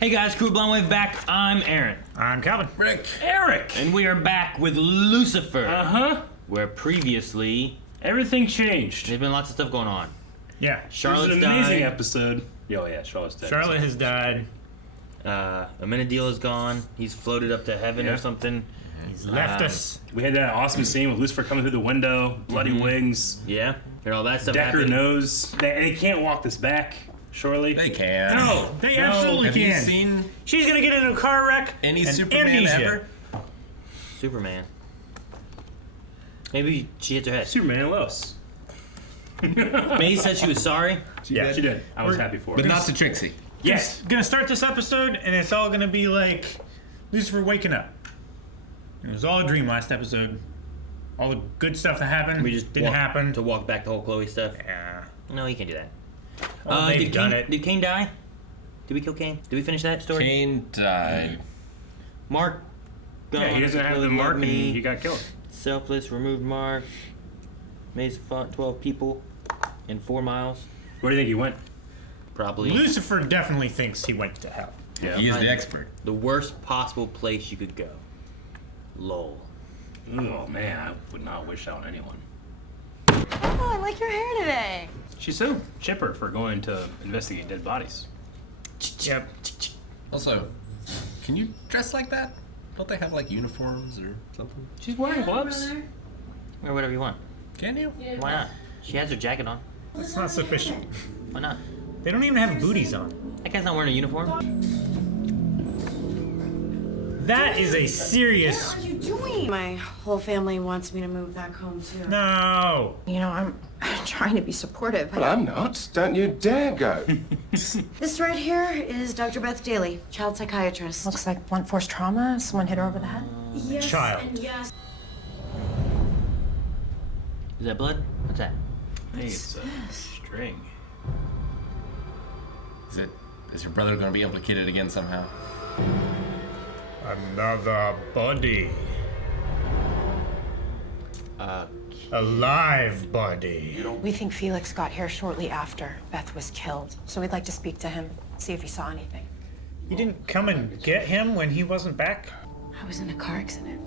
Hey guys, Crew Blindwave back. I'm Aaron. I'm Calvin. Rick. Eric! And we are back with Lucifer. Uh-huh. Where previously, Everything changed. there's been lots of stuff going on. Yeah. Charlotte's It was an amazing died. episode. Oh yeah, Charlotte's dead. Charlotte has died. Amenadiel is gone. He's floated up to heaven Yeah. or something. He's left us. We had that awesome scene with Lucifer coming through the window, bloody wings, Yeah. Heard all that stuff Decker happen. knows. They can't walk this back, surely. They can. No! They No. absolutely Have you can. seen She's gonna get into a car wreck. any and Superman amnesia. ever? Superman. Maybe she hits her head. Superman and Lois. May said she was sorry. Yeah. She did. I was We're- happy for her. But not to Trixie. Yes. Gonna start this episode, and it's all gonna be like Lucifer waking up. It was all a dream last episode. All the good stuff that happened We just didn't walk- happen. To walk back the whole Chloe stuff. Yeah. No, you can't do that. Oh, they've did done Cain, it. Did Cain die? Did we kill Cain? Did we finish that story? Cain died. Mark. Yeah, he gone, doesn't have really the mark loved and me. he got killed. Selfless, removed Mark. Maze fought 12 people in 4 miles. Where do you think he went? Probably Lucifer definitely thinks he went to hell. Yeah. He is the Fine. expert. the worst possible place you could go. Lol. Oh man, I would not wish that on anyone. Oh, I like your hair today. She's so chipper for going to investigate dead bodies. Yep. Also, can you dress like that? Don't they have like uniforms or something? She's wearing gloves. Or whatever you want. Can you? Why not? She has her jacket on. It's not sufficient. Why not? They don't even have booties on. That guy's not wearing a uniform. That is a serious. What are you doing? My whole family wants me to move back home too. No. You know, I'm trying to be supportive. Well, I'm not. Don't you dare go. This right here is Dr. Beth Daly, child psychiatrist. Looks like blunt force trauma. Someone hit her over the head. Yes, Child. and yes. Is that blood? What's that? Hey, it's a string. Is her brother going to be implicated again somehow? Another body. A live body. We think Felix got here shortly after Beth was killed, so we'd like to speak to him, see if he saw anything. You didn't come and get him when he wasn't back? I was in a car accident.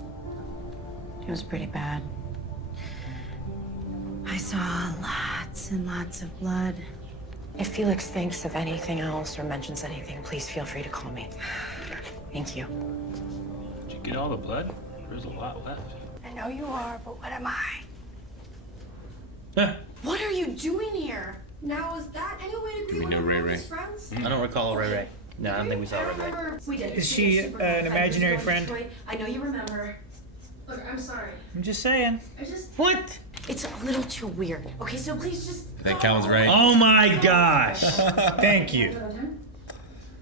It was pretty bad. I saw lots and lots of blood. If Felix thinks of anything else or mentions anything, please feel free to call me. Thank you. Did you get all the blood? There's a lot left. I know you are, but what am I? Huh. What are you doing here? Now, is that any way to we greet one know of Ray Ray Ray? friends? I don't recall Ray Ray. No, I don't think we saw Ray Ray. remember we did. Is she an imaginary friend? I know you remember. Look, I'm sorry. I'm just saying. I just What? It's a little too weird. Okay, so please just. I think Calvin's right. Oh my gosh! Thank you.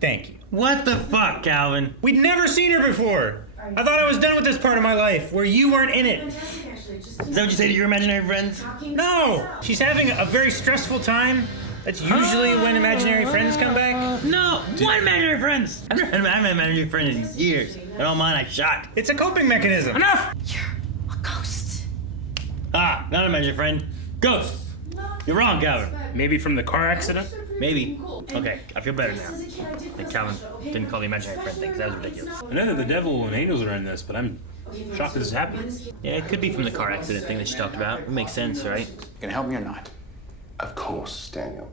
Thank you. What the fuck, Calvin? We'd never seen her before. I thought I was done with this part of my life where you weren't in it. fantastic, actually. Just Is that what you say to your imaginary friends? talking. No! She's having a very stressful time. That's usually when imaginary friends come back. No! One imaginary friends! I haven't had an imaginary friend in years. And all mine I shot. It's a coping mechanism. Enough! You're a ghost. Ah, not an imaginary friend. Ghost! You're wrong, Calvin. Maybe from the car accident? Maybe. Okay, I feel better now. I think Calvin didn't call the imaginary friend thing, 'cause that was ridiculous. I know that the devil and angels are in this, but I'm shocked this is happening. Yeah, it could be from the car accident thing that she talked about. It makes sense, right? You gonna help me or not? Of course, Daniel.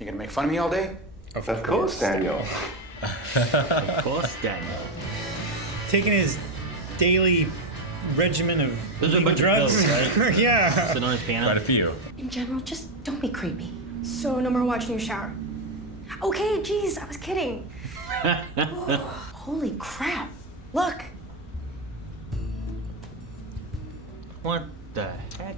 You gonna make fun of me all day? Of course, Daniel. Of course, Daniel. Taking his daily regimen of Those are a illegal bunch of drugs. pills, right? Yeah. Sitting on his piano. Quite a few. In general, just don't be creepy. So no more watching you shower. Okay, geez, I was kidding. Holy crap. Look. What the heck?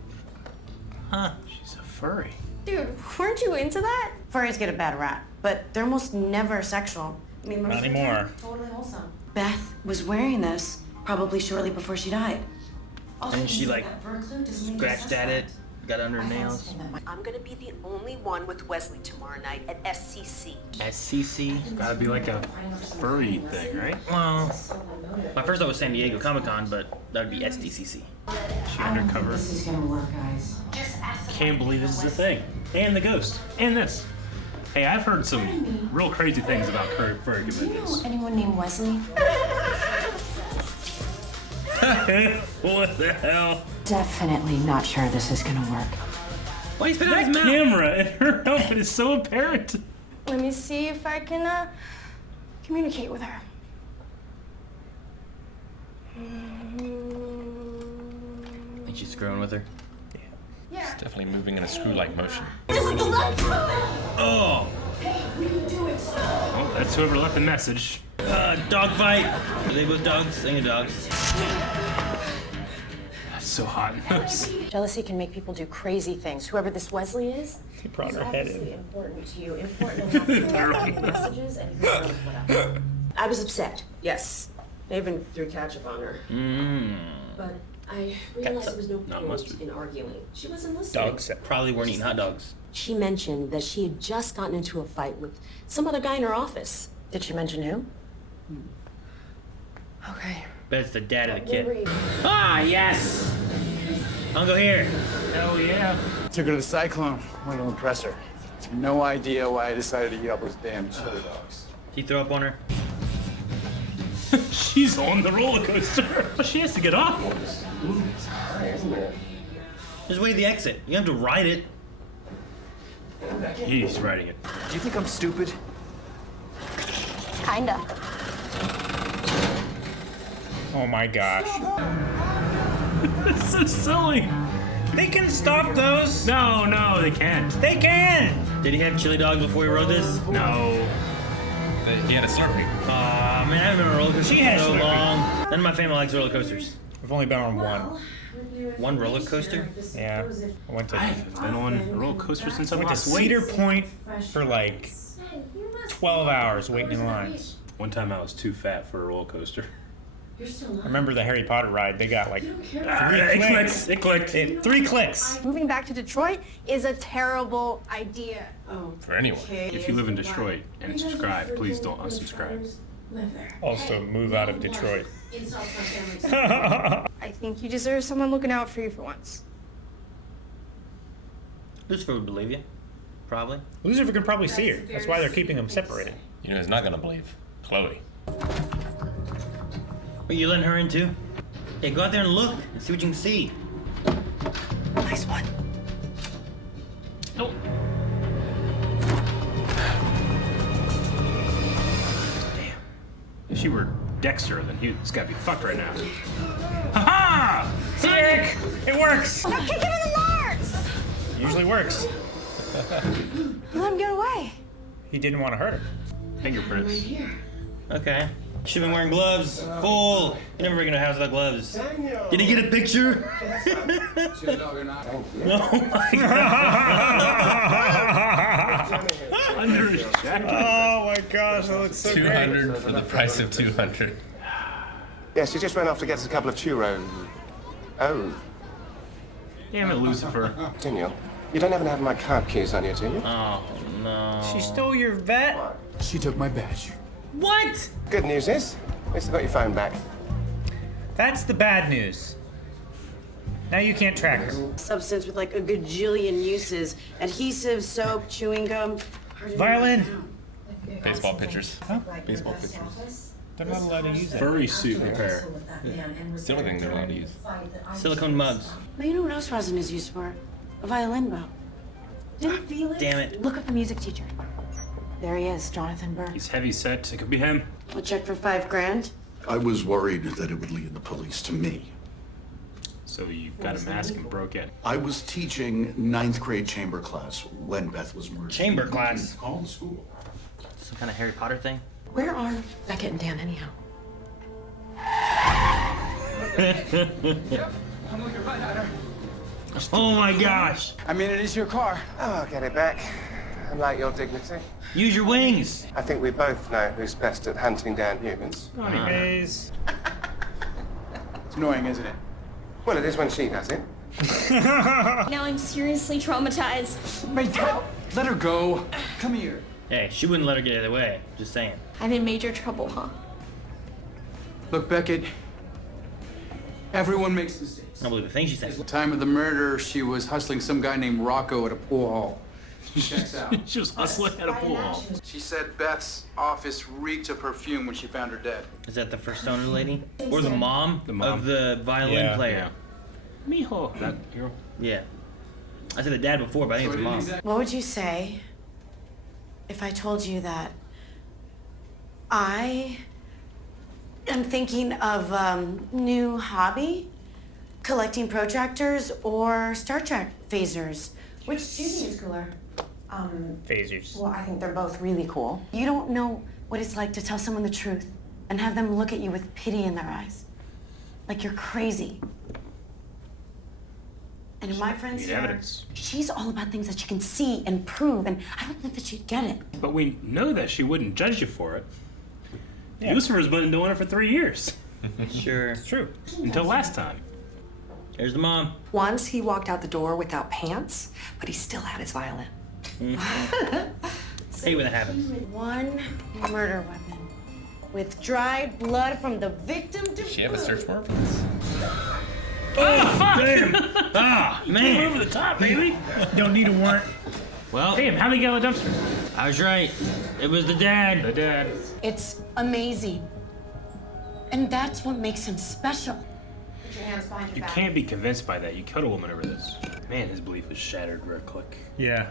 Huh? She's a furry. Dude, weren't you into that? Furries get a bad rap, but they're almost never sexual. I mean, most Not of the anymore. time, totally wholesome. Beth was wearing this probably shortly before she died. Also, And she, like, that fur clue doesn't make any Scratched sense at to it, got under her nails. I'm gonna be the only one with Wesley tomorrow night at SCC. SCC? Gotta be like a furry thing, right? Well, my first thought was San Diego Comic-Con, but that would be SDCC. She undercover. This is gonna work, guys. Can't believe this is a thing. And the ghost. And this. Hey, I've heard some real crazy things about furry conventions. Anyone named Wesley? What the hell? Definitely not sure this is gonna work. Why you spit out That his mouth? camera in her outfit is so apparent. Let me see if I can communicate with her. Think she's screwing with her? Yeah. Definitely moving in a screw-like motion. Oh! Well, that's whoever left the message. Dog fight. Are they both dogs? Singing dogs. That's so hot in those. Jealousy can make people do crazy things. Whoever this Wesley is, He brought is her head obviously in. important to you. Important enough to send messages and who knows what else. I was upset, yes. They even threw ketchup on her. Mmm. But I realized there was no Not point mustard. in arguing. She wasn't listening. Dog set. Probably weren't eating hot dogs. She mentioned that she had just gotten into a fight with some other guy in her office. Did she mention who? Okay. Bet it's the dad of the kid. Ah, yes! Uncle here. Hell yeah. Took her to the Cyclone. Wanted to impress her. No idea why I decided to eat up those damn chili dogs. Did he throw up on her? She's on the roller coaster. She has to get off. It's high, isn't it? Just wait at the exit. You have to ride it. He's riding it. Do you think I'm stupid? Kinda. Oh my gosh. That's so silly. They can stop those. No, they can't. They can. Did he have chili dogs before he rode this? No. He had a Slurpee. Aw, man, I haven't been on a roller coaster She in has so Slurpee. long. None of my family likes roller coasters. We've only been on one. One roller coaster? Yeah. I went to I haven't been on a roller coaster since I went to lost weight. Cedar Point for like 12 hours waiting in lines. One time I was too fat for a roller coaster. I remember the Harry Potter ride. They got like It clicked. 3 clicks. Moving back to Detroit is a terrible idea. For anyone. If you live in Detroit and subscribe, please don't unsubscribe. Also, move out of Detroit. I think you deserve someone looking out for you for once. Lucifer would believe you. Probably. Lucifer can probably see her. That's why they're keeping them separated. You know who's not gonna believe? Chloe. Are you letting her in too? Yeah, go out there and look and see what you can see. Nice one. Oh. If she were Dexter, then he's gotta be fucked right now. Ha-ha! Eric! It works! Now kick him in the Lars! Usually works. You let him get away. He didn't want to hurt her. Fingerprints. Okay. Should've been wearing gloves. Fool! You never break into a house without gloves. Did he get a picture? Oh my god. Under his jacket. Oh my gosh, that looks so 200 for the price of 200. Yeah, she just ran off to get us a couple of churros. Oh, Damn it, Lucifer. Daniel, you don't happen to have my card keys on you, do you? Oh no. She stole your vet? She took my badge. What? Good news is, at least I got your phone back. That's the bad news. Now you can't track her. Substance with like a gajillion uses. Adhesive, soap, chewing gum. Violin. Baseball pitchers. Baseball pitchers. They're not allowed to use that. Furry suit repair. It's the only thing they're allowed to use. Silicone mugs. Well, you know what else resin is used for? A violin bow. Didn't feel it? Damn it. Look up the music teacher. There he is, Jonathan Burr. He's heavy set. It could be him. I'll check for $5,000. I was worried that it would lead the police to me. So you got a mask and broke in. I was teaching 9th grade chamber class when Beth was murdered. Chamber class. Call the school. Some kind of Harry Potter thing? Where are Beckett and Dan anyhow? Oh my gosh. I mean, it is your car. Oh, I'll get it back. I like your dignity. Use your wings. I think we both know who's best at hunting down humans. Honey Maze. It's annoying, isn't it? Well, it is when she does it. Now I'm seriously traumatized. Wait, let her go. Come here. Hey, she wouldn't let her get either way. Just saying. I'm in major trouble, huh? Look, Beckett. Everyone makes mistakes. I don't believe the thing she said. At the time of the murder, she was hustling some guy named Rocco at a pool hall. Checks out. She was hustling at a pool hall. She said Beth's office reeked of perfume when she found her dead. Is that the first owner lady? Or the mom, The mom. of the violin player? Mijo. That girl. Yeah. I said the dad before, but I think it's the mom. What would you say if I told you that I am thinking of new hobby? Collecting protractors or Star Trek phasers? Which do you think is cooler? Phasers. Well, I think they're both really cool. You don't know what it's like to tell someone the truth and have them look at you with pity in their eyes. Like you're crazy. And my friend's Need here, evidence. she's all about things that she can see and prove, and I don't think that she'd get it. But we know that she wouldn't judge you for it. Yeah. Lucifer's been doing it for 3 years. Sure. It's true. Until last time. Here's the mom. Once he walked out the door without pants, but he still had his violin. Hate when that happens. One murder weapon with dried blood from the victim to She have a search warrant for this? Oh, fuck! Damn. Ah, Came man. over the top, baby. Don't need a warrant. Well, Damn, how'd they get out of the dumpster? I was right. It was the dad. The dad. It's amazing. And that's what makes him special. Put your hands behind You your back. can't be convinced by that. You killed a woman over this. Man, his belief was shattered real quick. Yeah.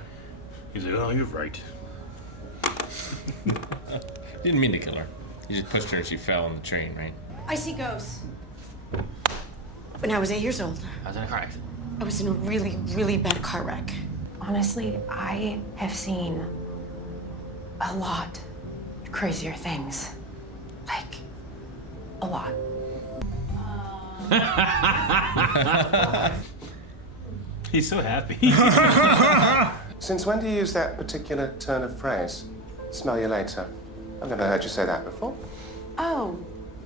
He's like, oh, you're right. Didn't mean to kill her. You just pushed her and she fell on the train, right? I see ghosts. When I was 8 years old, I was in a car accident. I was in a really, really bad car wreck. Honestly, I have seen a lot crazier things. Like, a lot. He's so happy. Since when do you use that particular turn of phrase? Smell you later. I've never heard you say that before. Oh,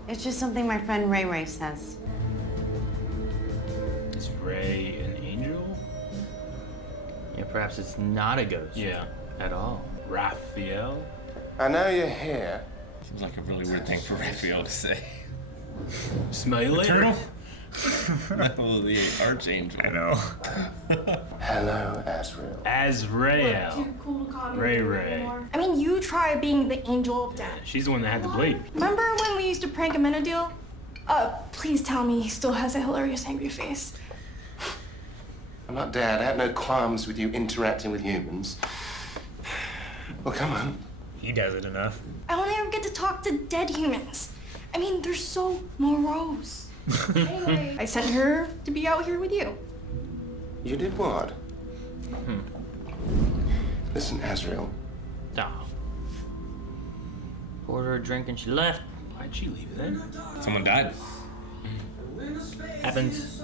it's just something my friend Ray Ray says. Is Ray an angel? Yeah, perhaps it's not a ghost. Yeah. At all. Raphael? I know you're here. Seems like a really weird thing for Raphael to say. Smell you later. Turtle? Oh, the archangel. I know. Hello, Azrael. Azrael. Cool to call me Ray Ray Ray. anymore. I mean, you try being the angel of death. She's the one that had the blade. Remember when we used to prank him in a deal? Please tell me he still has a hilarious angry face. I'm not dead. I have no qualms with you interacting with humans. Well, come on. He does it enough. I only ever get to talk to dead humans. I mean, they're so morose. Anyway, I sent her to be out here with you. You did what? Listen, Azrael. Oh. Poured her a drink and she left. Why'd she leave then? Someone died. Happens.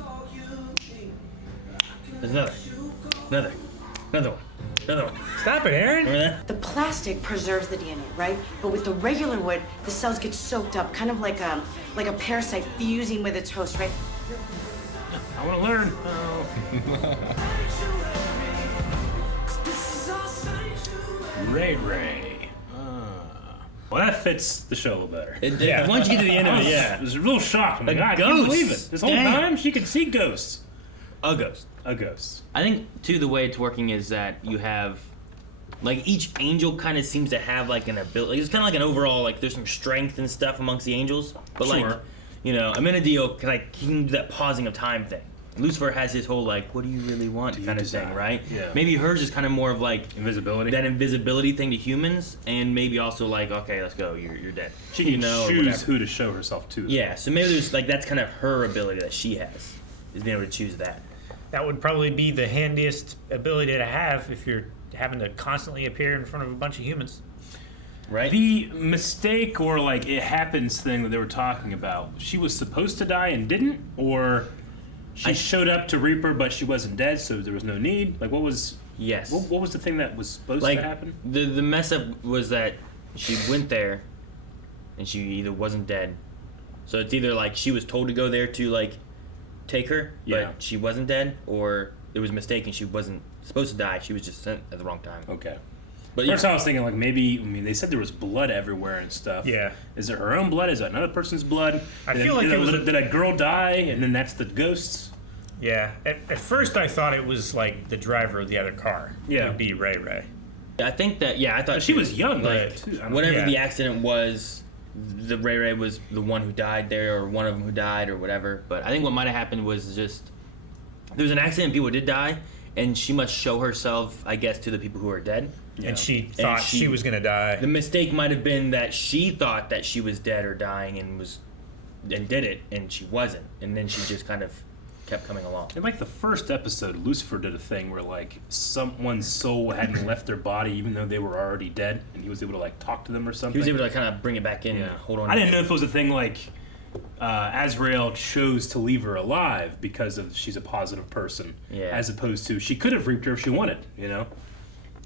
There's another. Another. Another one. Another one. Stop it, Aaron. Remember that? The plastic preserves the DNA, right? But with the regular wood, the cells get soaked up, kind of like a parasite fusing with its host, right? I want to learn. Oh. Ray Ray. Well, that fits the show a little better. Yeah. Once you get to the end of it, yeah. It was a real shock. I'm like, A I can't ghost. believe it. This whole Dang. time, she could see ghosts. A ghost. A ghost. I think, too, the way it's working is that you have, like, each angel kind of seems to have, like, an ability. It's kind of like an overall, like, there's some strength and stuff amongst the angels. But, like, Sure. you know, Amenadiel, like, he can do that pausing of time thing. Lucifer has his whole, like, what do you really want Do you kind of desire? thing, right? Yeah. Maybe hers is kind of more of, like, Invisibility. that invisibility thing to humans, and maybe also, like, okay, let's go, you're dead. She can or choose whatever. who to show herself to. Yeah, so maybe there's, like, that's kind of her ability that she has, is being able to choose that. That would probably be the handiest ability to have if you're having to constantly appear in front of a bunch of humans. Right? The mistake or like it happens thing that they were talking about, she was supposed to die and didn't, or she showed up to Reaper but she wasn't dead, so there was no need. Like, what was? Yes. What was the thing that was supposed Like, to happen? the mess up was that she went there, and she either wasn't dead, so it's either like she was told to go there to like take her, Yeah. but she wasn't dead, or it was a mistake and she wasn't supposed to die. She was just sent at the wrong time. Okay. But First, yeah. I was thinking like maybe. I mean, they said there was blood everywhere and stuff. Yeah. Is it her own blood? Is it another person's blood? I feel like did it was did a girl die and then that's the ghosts? Yeah. At first, I thought it was like the driver of the other car. Yeah. Would be Ray Ray. I think that, I thought But she was young, like, too. I don't- whatever yeah. the accident was, the Ray Ray was the one who died there, or one of them who died, or whatever. But I think what might have happened was just there was an accident, people did die, and she must show herself, I guess, to the people who are dead. And she thought she was going to die. The mistake might have been that she thought that she was dead or dying and did it, and she wasn't. And then she just kind of kept coming along. In like the first episode, Lucifer did a thing where like someone's soul hadn't left their body even though they were already dead, and he was able to like talk to them or something. He was able to like, kind of bring it back in and hold on. I didn't know if it was a thing like Azrael chose to leave her alive because of she's a positive person, as opposed to she could have reaped her if she wanted. You know,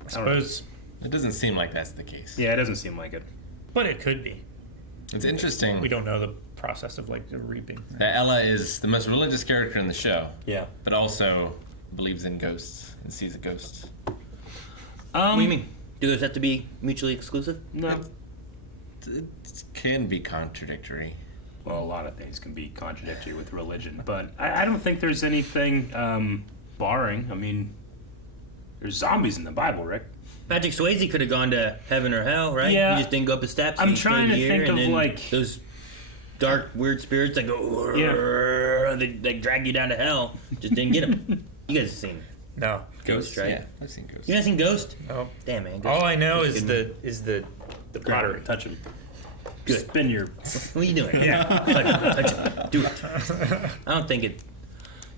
I suppose it doesn't seem like that's the case. Yeah, it doesn't seem like it, but it could be. It's interesting. We don't know the process of like the reaping. That Ella is the most religious character in the show. Yeah, but also believes in ghosts and sees a ghost. What do you mean? Do those have to be mutually exclusive? No. It can be contradictory. Well, a lot of things can be contradictory with religion, but I don't think there's anything barring. I mean, there's zombies in the Bible, Rick. Patrick Swayze could have gone to heaven or hell, right? Yeah. He just didn't go up the steps. I'm He stayed trying to here, think and of, then like- those dark, weird spirits that go, they drag you down to hell. Just didn't get them. You guys have seen No. Ghost, right? Yeah, I've seen Ghost. You guys seen Ghost? No. Damn, man. Ghost, All I know Ghost is the pottery. Touch him. Good. Spin your. What are you doing? Yeah. touch it. Do it. I don't think it.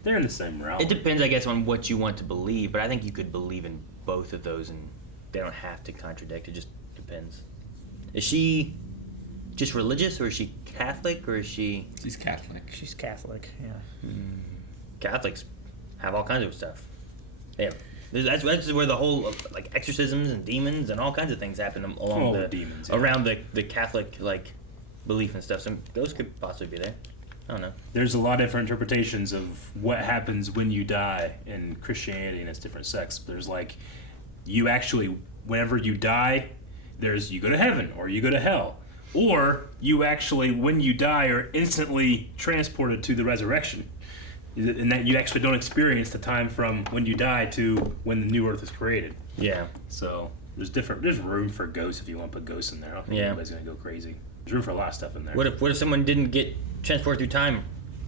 They're in the same realm. It depends, I guess, on what you want to believe, but I think you could believe in both of those, and they don't have to contradict. It just depends. Is she just religious, or is she Catholic, or is she? She's Catholic. She's Catholic. Yeah. Catholics have all kinds of stuff. They have. That's where the whole like exorcisms and demons and all kinds of things happen along demons, around the Catholic like belief and stuff. So those could possibly be there. I don't know. There's a lot of different interpretations of what happens when you die in Christianity and its different sects. There's like, you actually, whenever you die, you go to heaven or you go to hell. Or you actually, when you die, are instantly transported to the resurrection. And that you actually don't experience the time from when you die to when the new earth is created. Yeah. So there's room for ghosts if you want to put ghosts in there. I don't think anybody's going to go crazy. There's room for a lot of stuff in there. What if someone didn't get transported through time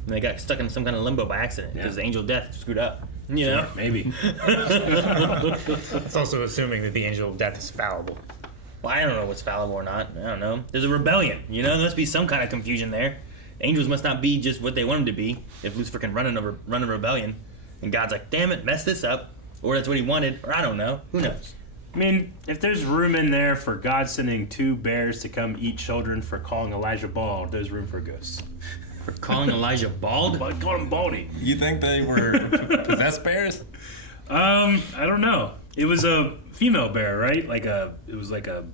and they got stuck in some kind of limbo by accident because the angel of death screwed up? You know? Maybe. It's also assuming that the angel of death is fallible. Well, I don't know what's fallible or not. I don't know. There's a rebellion. You know, there must be some kind of confusion there. Angels must not be just what they want them to be if Lucifer can run a rebellion. And God's like, damn it, mess this up. Or that's what he wanted. Or I don't know. Who knows? I mean, if there's room in there for God sending 2 bears to come eat children for calling Elijah bald, there's room for ghosts. For calling Elijah bald? I called him baldy. You think they were possessed bears? I don't know. It was a female bear, right? It was like a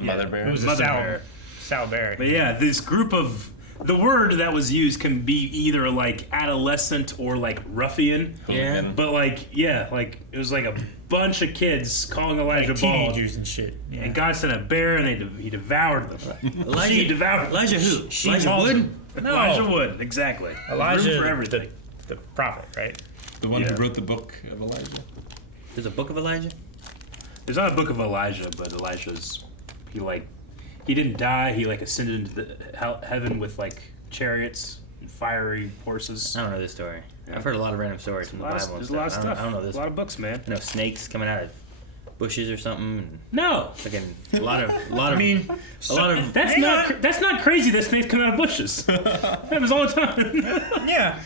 mother bear? It was mother a bear. sow bear. But yeah, this group of... The word that was used can be either like adolescent or like ruffian. Yeah. But it was like a bunch of kids calling Elijah Like bald. teenagers and shit. Yeah. And God sent a bear and he devoured them. She devoured them. Elijah who? Elijah called Wood? him. No. Elijah Wood, exactly. Elijah, Room for everything. the prophet, right? The one who wrote the book of Elijah? There's a book of Elijah? There's not a book of Elijah, but he didn't die. He ascended into the heaven with chariots and fiery horses. I don't know this story. I've heard a lot of random stories from the Bible and There's stuff. a lot of stuff. I don't know this. A lot of books, man. I know snakes coming out of bushes or something. And No. fucking a lot of. That's not crazy. That snakes come out of bushes. That happens all the time. Yeah.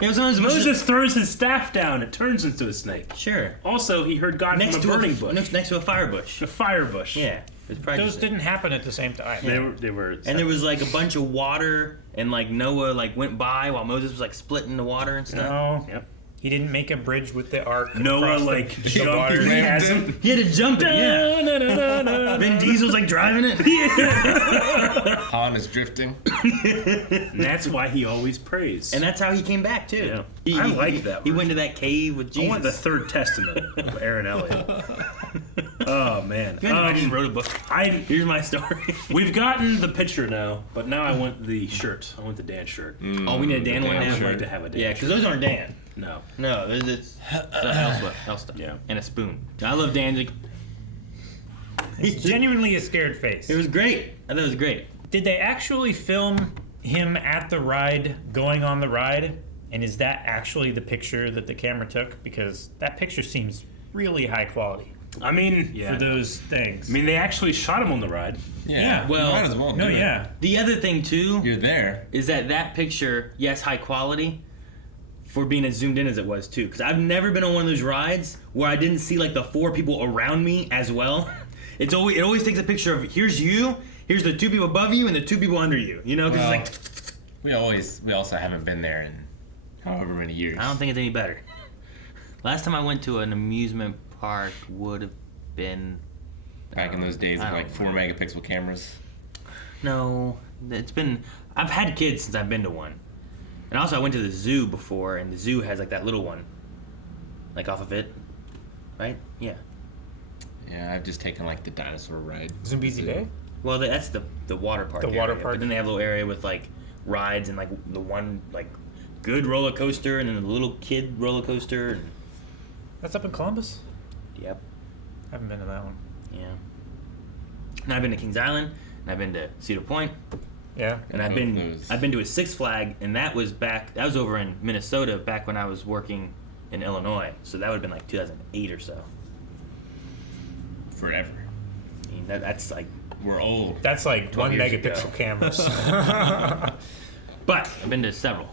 You know, sometimes Moses throws his staff down. It turns into a snake. Sure. Also, he heard God Next from to a burning bush. Next to a fire bush. A fire bush. Yeah. It's probably Those didn't happen at the same time. They were. And there was a bunch of water, and Noah went by while Moses was splitting the water and stuff. No. Yep. He didn't make a bridge with the ark. Noah across the jumped water. the chasm. He had to jump it, yeah. Vin Diesel's driving it. Han is drifting. And that's why he always prays. And that's how he came back too. Yeah. I like that. He went to that cave with Jesus. I want the Third Testament of Aaron Elliott. Oh man. I just wrote a book. Here's my story. We've gotten the picture now, but now I want the shirt. I want the Dan shirt. Oh, we need a Dan one now. I'd like to have a Dan. Yeah, because those aren't Dan. No. No, it's else stuff. Yeah. And a spoon. I love Dan's. It's genuinely a scared face. It was great. I thought it was great. Did they actually film him at the ride, going on the ride? And is that actually the picture that the camera took? Because that picture seems really high quality. I mean, for those things. I mean, they actually shot him on the ride. Yeah. Well, might as well. do it. The other thing too, You're there. is that picture, yes, high quality, for being as zoomed in as it was too. Because I've never been on one of those rides where I didn't see like the 4 people around me as well. It always takes a picture of here's you, here's the 2 people above you, and the 2 people under you. You know, because it's like We also haven't been there in however many years. I don't think it's any better. Last time I went to an amusement park would have been Back in those days of like 4 megapixel cameras. No, it's been. I've had kids since I've been to one, and also I went to the zoo before, and the zoo has like that little one, like off of it, right? Yeah. Yeah, I've just taken like the dinosaur ride. Zimbizi Bay? Well, that's the water park. The water park. But then they have a little area with like rides and like the one like good roller coaster and then the little kid roller coaster. And... That's up in Columbus? Yep. I haven't been to that one. Yeah. And I've been to Kings Island, and I've been to Cedar Point. Yeah. And I've been to a Six Flag, and that was over in Minnesota back when I was working in Illinois. So that would have been like 2008 or so. Forever. I mean, that's like we're old. That's like 1 megapixel ago. cameras. But I've been to several.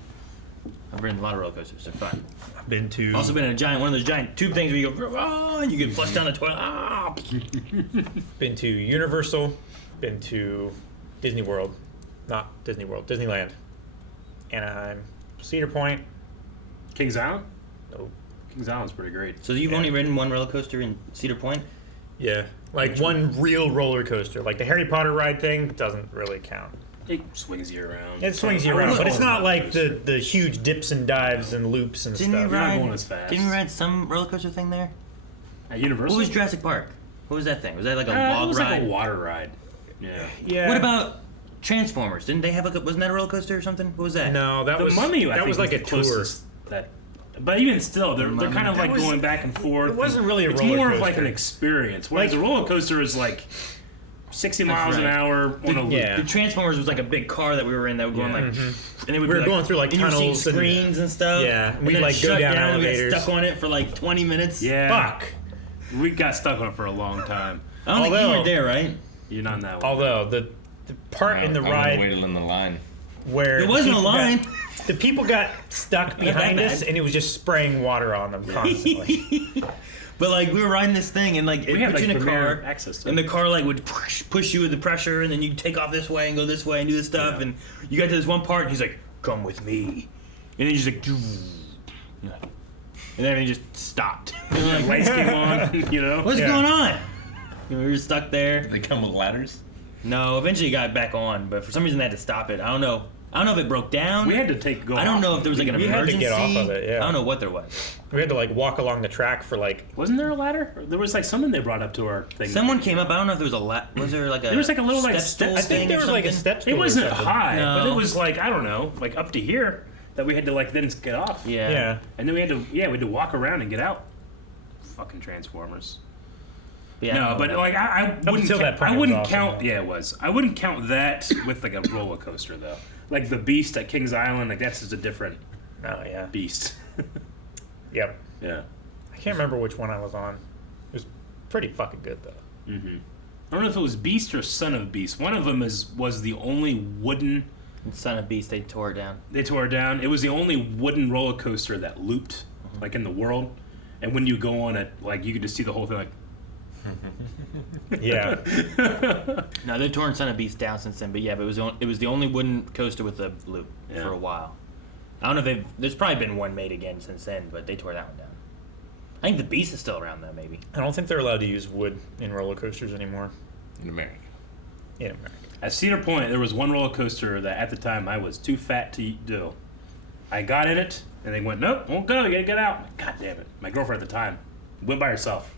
I've been to a lot of roller coasters. They're fun. I've been to. Also been in one of those giant tube things where you go, oh, and you get flushed down the toilet. Ah. Been to Universal. Been to Disney World. Not Disney World. Disneyland. Anaheim. Cedar Point. Kings Island? Nope. Kings Island's pretty great. So you've only ridden one roller coaster in Cedar Point? Yeah. Like one real roller coaster. Like the Harry Potter ride thing doesn't really count. It swings you around. It swings you around, but it's not like the huge dips and dives and loops and Didn't stuff. you ride? going as fast. Didn't you ride some roller coaster thing there? At Universal? What was Jurassic Park? What was that thing? Was that like a It log was ride? like a water ride. Yeah. Yeah. What about Transformers? Didn't they have wasn't that a roller coaster or something? What was that? No, that The was Mummy, I that think, was like a the tour. closest that. But even still, they're kind of That like was- going back and forth. it wasn't really a It's roller more of like coaster. an experience. Whereas Like- a roller coaster is like 60 miles an right. hour on a loop. Yeah. The Transformers was like a big car that we were in that were going like, and it would We be were going through, like, and you were seeing tunnels and- screens and stuff. Yeah, and we'd, then like, it go shut down and we got elevators. stuck on it for like 20 minutes. Yeah. Fuck. We got stuck on it for a long time. I don't think you Although- were there, right? You're not in that one. Although the part in the I ride waited in the line. where There the wasn't a people line. the people got stuck behind that us, bad. and it was just spraying water on them constantly. But like we were riding this thing and like it We had put you like in a premier car access to and it. the car like would push you with the pressure and then you take off this way and go this way and do this stuff and you got to this one part and he's like, come with me. And then he's like, "Doo." and then everything just stopped. Like, lights came on, you know? What's Yeah. going on? And we were stuck there. They come with ladders. No, eventually it got back on, but for some reason they had to stop it. I don't know if it broke down. We had to go I don't off. know if there was like an We had to emergency. get off of it, yeah. I don't know what there was. We had to like walk along the track for like Wasn't there a ladder? Or there was like something they brought up to our thing. Someone came up. I don't know if there was was there like a There was like a little like step stool I think thing there or was like a something? step stool. It or wasn't something. high, but No. it was like, I don't know, like up to here that we had to like then get off. Yeah. Yeah. And then we had to walk around and get out. Fucking Transformers. Yeah, I No, don't but know. like I wouldn't until that point I it was wouldn't awesome, count though. yeah it was. I wouldn't count that with like a roller coaster though. Like the Beast at Kings Island, like that's just a different Oh yeah. beast. Yep. Yeah. I can't remember which one I was on. It was pretty fucking good though. I don't know if it was Beast or Son of Beast. One of them was the only wooden. Son of Beast, they tore it down. They tore it down. It was the only wooden roller coaster that looped, like in the world. And when you go on it, like you could just see the whole thing. Like, Yeah. No, they've torn Son of Beast down since then. But yeah, but it was the only wooden coaster with a loop Yeah. for a while. I don't know if there's probably been one made again since then, but they tore that one down. I think the Beast is still around though, maybe. I don't think they're allowed to use wood in roller coasters anymore. In America. In America. at Cedar Point, there was one roller coaster that at the time I was too fat to do. I got in it, and they went, nope, won't go, you gotta get out. God damn it. My girlfriend at the time went by herself.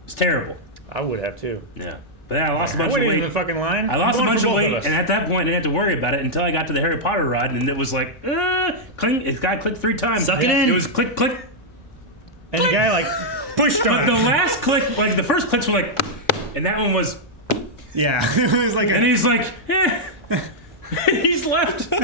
It was terrible. I would have too. Yeah. But then I lost a I bunch of wouldn't weight. even fucking line. I lost a I'm going bunch for of both weight, us. and at that point, I didn't have to worry about it until I got to the Harry Potter ride, and it was like, cling. It got clicked 3 times. Suck it in. It was click, click. And the guy like pushed on But the last click, like the first clicks were like, and that one was, yeah. It was like and he's like, he's left. I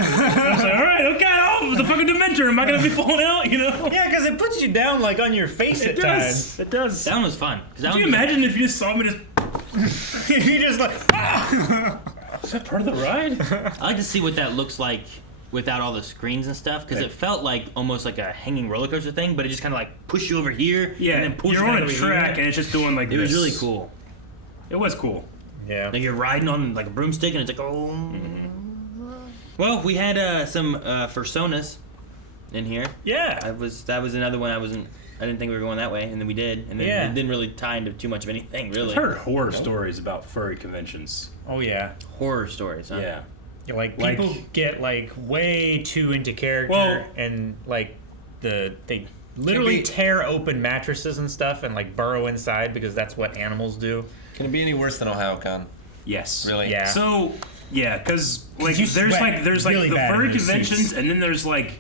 was like, all right, okay, oh, the fucking Dementor, am I gonna be falling out? You know? yeah, because it puts you down like on your face It at does. times. It does. That one was fun. Could you imagine if you just saw me just? You just like. Is that part of the ride? I like to see what that looks like without all the screens and stuff, because it felt like almost like a hanging roller coaster thing, but it just kind of like pushed you over here. Yeah, and then pushed you're you on a over track, here. and it's just doing like It this. was really cool. It was cool. Yeah. Like you're riding on like a broomstick, and it's like oh. Well, we had some fursonas in here. Yeah. That was another one I didn't think we were going that way, and then we did, and then it didn't really tie into too much of anything, really. I've heard horror stories about furry conventions. Oh yeah. Horror stories, huh? Yeah. Like people get like way too into character and like they literally tear open mattresses and stuff and like burrow inside because that's what animals do. Can it be any worse than OhioCon? Yes. Really? Yeah. So yeah, because like you there's sweat like really the bad in furry those conventions, suits. and then there's like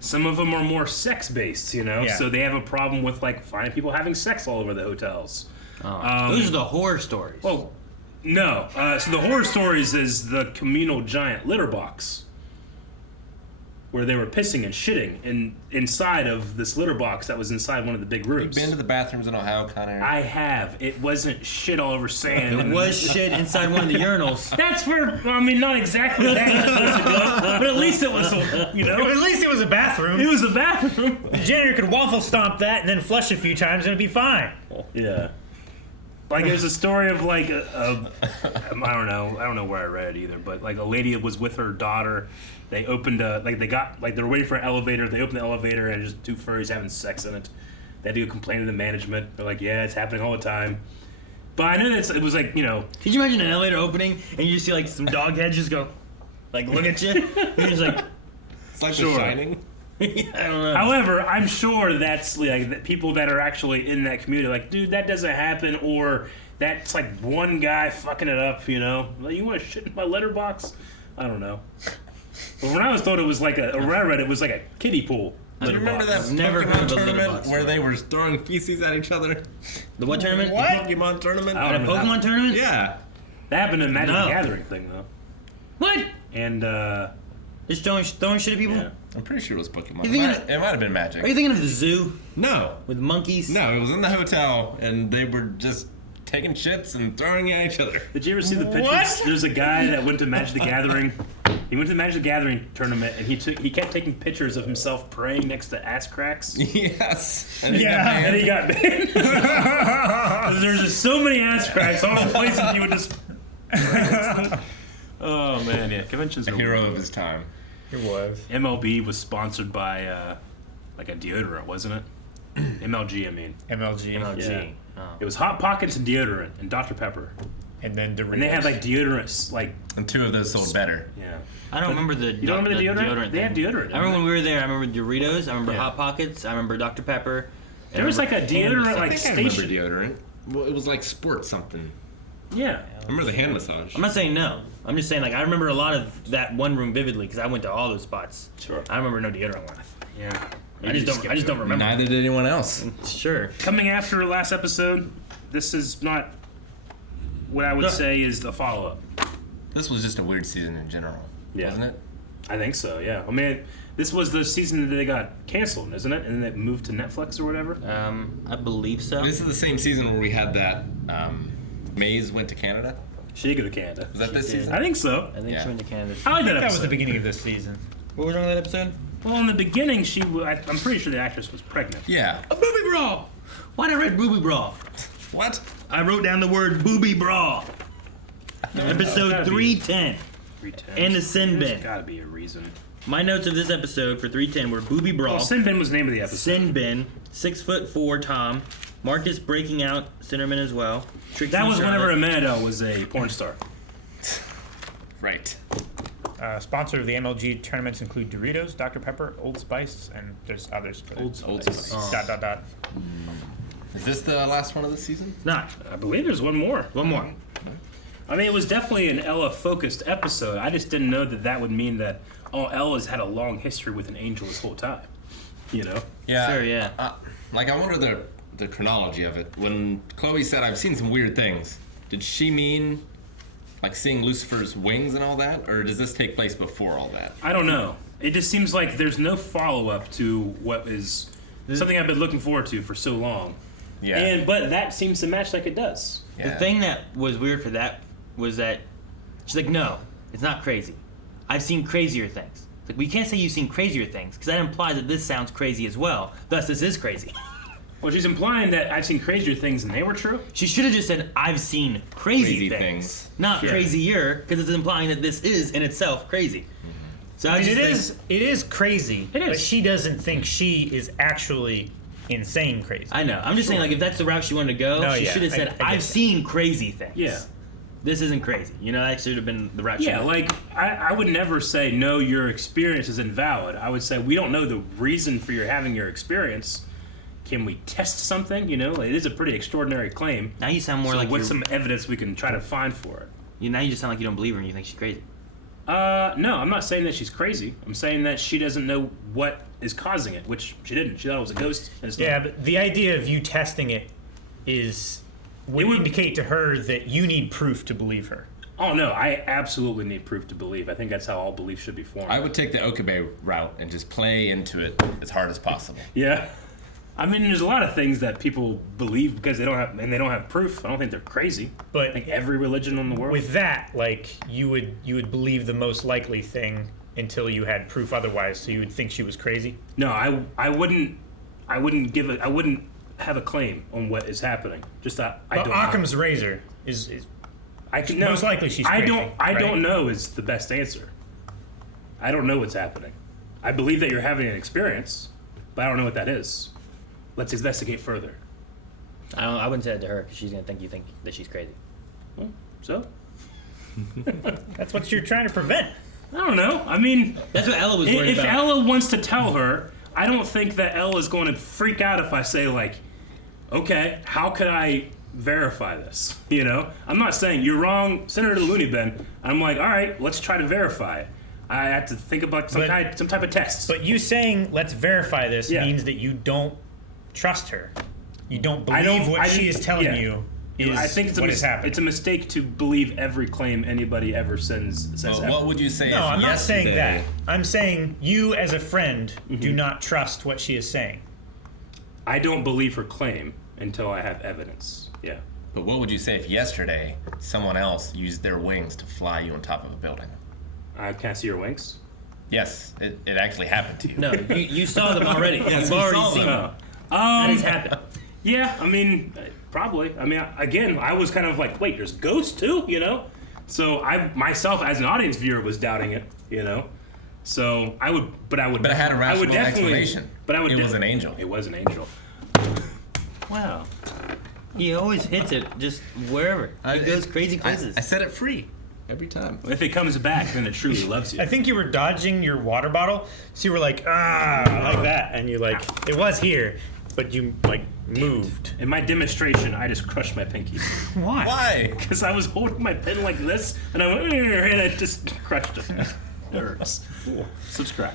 some of them are more sex based, you know. Yeah. So they have a problem with like finding people having sex all over the hotels. Those are the horror stories. Well, no. So the horror stories is the communal giant litter box, where they were pissing and shitting inside of this litter box that was inside one of the big rooms. You've been to the bathrooms in OhioCon area? I have. It wasn't shit all over sand. It was shit inside one of the urinals. That's where, I mean, not exactly that, but at least it was, you know. At least it was a bathroom. It was a bathroom. The janitor could waffle stomp that and then flush a few times and it'd be fine. Yeah. Like there's a story of like I don't know where I read it either, but like a lady was with her daughter. They opened they were waiting for an elevator. They opened the elevator and just 2 furries having sex in it. They had to go complain to the management. They're like, yeah, it's happening all the time. But I know it was like, you know. Could you imagine an elevator opening and you just see like some dog heads just go, like look at you? And you're just like, It's like Sure. The Shining. I don't know. However, I'm sure that's like that people that are actually in that community, like, dude, that doesn't happen, or that's like one guy fucking it up, you know? Like, you want to shit in my letterbox? I don't know. But when I was told it was like when I read it was like a kiddie pool. Do you remember that I've never heard Pokemon of a litter tournament box. where they were throwing feces at each other? The what tournament? The Pokemon tournament? I At a don't remember Pokemon tournament? Yeah. That happened in Magic No. the Gathering thing though. What? And Just throwing shit at people? yeah. I'm pretty sure it was Pokemon. You thinking It might have been Magic. Are you thinking of the zoo No. with monkeys? No, it was in the hotel, and they were just taking shits and throwing at each other. Did you ever see the pictures? What? There's a guy that went to Magic the Gathering. He went to the Magic the Gathering tournament, and he kept taking pictures of himself praying next to ass cracks. Yes. And And he got banned. There's just so many ass cracks all the places you would just. Oh man, yeah, conventions a are hero weird. of his time. It was. MLB was sponsored by like a deodorant, wasn't it? MLG, I mean. MLG. MLG. Yeah. Oh. It was Hot Pockets and deodorant and Dr Pepper, And then Doritos. and they had like deodorants, like And 2 of those sold better. yeah. I don't remember the. You don't remember the deodorant? They had thing. deodorant. I remember when we were there. I remember Doritos. I remember Yeah. Hot Pockets. I remember Dr Pepper. There was like a deodorant like I think I station. remember deodorant. Well, it was like sport something. Yeah. I remember the hand massage. I'm not saying no. I'm just saying like I remember a lot of that one room vividly because I went to all those spots. Sure. I remember no deodorant one. Yeah. I just don't remember. Neither did anyone else. Sure. Coming after last episode, this is not what I would No. say is the follow-up. This was just a weird season in general, Yeah. wasn't it? I think so, yeah. I mean, this was the season that they got canceled, isn't it? And then it moved to Netflix or whatever? I believe so. This is the same season where we had that Maze went to Canada. She did go to Canada. Was that this did. season? I think so. I think Yeah. she went to Canada. I like that That was episode. the beginning of this season. What was wrong with that episode? Well, in the beginning, I'm pretty sure the actress was pregnant. Yeah. A booby bra. Why'd I write booby bra? What? I wrote down the word booby bra. Episode Gotta be. 310. 310. And the sin There's bin. gotta be a reason. My notes of this episode for 310 were booby bra, Oh, Sin Bin was the name of the episode. sin bin, 6'4" Tom, Marcus breaking out, Cinnamon as well. Trixie That was Charlotte. whenever Amanda was a porn star. Right. Sponsor of the MLG tournaments include Doritos, Dr. Pepper, Old Spice, and there's others. But Old Spice. Dot. Is this the last one of the season? It's not. I believe there's one more. One more. I mean, it was definitely an Ella-focused episode. I just didn't know that would mean that Ella's had a long history with an angel this whole time. You know? Yeah. Sure, yeah. Like, I wonder the chronology of it. When Chloe said, I've seen some weird things, did she mean, like, seeing Lucifer's wings and all that? Or does this take place before all that? I don't know. It just seems like there's no follow-up to what is something I've been looking forward to for so long. Yeah. But that seems to match like it does. Yeah. The thing that was weird for that was that she's like, no, it's not crazy. I've seen crazier things. It's like, we can't say you've seen crazier things, because that implies that this sounds crazy as well. Thus, this is crazy. Well, she's implying that I've seen crazier things and they were true. She should have just said, I've seen crazy things. Not Yeah. crazier, because it's implying that this is in itself crazy. So I mean, just it is crazy, It is. but she doesn't think she is actually insane crazy. I know. I'm just saying, like, if that's the route she wanted to go, No, she yeah, should have said, I get I've that. seen crazy things. Yeah. This isn't crazy. You know, that should have been the route she Yeah, went. like, I would never say, no, your experience is invalid. I would say, we don't know the reason for your having your experience. Can we test something? You know, it is a pretty extraordinary claim. Now you sound more So like what's you're- some evidence we can try to find for it? Now you just sound like you don't believe her and you think she's crazy. No, I'm not saying that she's crazy. I'm saying that she doesn't know what is causing it, which she didn't. She thought it was a ghost. And it's Yeah, not. but the idea of you testing it would indicate to her that you need proof to believe her. Oh, no, I absolutely need proof to believe. I think that's how all belief should be formed. I would take the Okabe route and just play into it as hard as possible. Yeah. I mean, there's a lot of things that people believe because they don't have proof. I don't think they're crazy. But I think every religion in the world. With that, like, you would believe the most likely thing until you had proof otherwise, so you would think she was crazy. No, I wouldn't have a claim on what is happening. Just that I But don't. Occam's razor is I can most likely she's crazy. I right? don't know is the best answer. I don't know what's happening. I believe that you're having an experience, but I don't know what that is. Let's investigate further. I wouldn't say that to her because she's gonna think you think that she's crazy. Well, so That's what you're trying to prevent. I don't know. I mean, That's what Ella was worried if about. Ella wants to tell her, I don't think that Ella is going to freak out if I say like, okay, how could I verify this? You know, I'm not saying you're wrong, send her to the loony bin. I'm like, all right, let's try to verify it. I have to think about some type of test. But you saying let's verify this Yeah. means that you don't trust her. You don't I believe don't- what I she didn't- is telling yeah. you is I think it's what is happening. it's a mistake to believe every claim anybody ever says Well, ever. what would you say No, if I'm not saying yesterday- that. I'm saying you as a friend do not trust what she is saying. I don't believe her claim until I have evidence. Yeah. But what would you say if yesterday someone else used their wings to fly you on top of a building? Can I see your wings? Yes, it actually happened to you. No, you saw them already. Yes, You've we already saw seen them. them. That has happened. Yeah, I mean, probably. I mean, again, I was kind of like, wait, there's ghosts too, you know? So I myself, as an audience viewer, was doubting it, you know? So I would. But it had a rational explanation. But I would. It was an angel. It was an angel. Wow. He always hits it just wherever. He goes crazy places. I set it free every time. If it comes back, then it truly loves you. I think you were dodging your water bottle, so you were like, like that, and you like, it was here, but you like moved. In my demonstration, I just crushed my pinky. Why? Why? Because I was holding my pen like this, and I went, and I just crushed it. It hurts. Subscribe.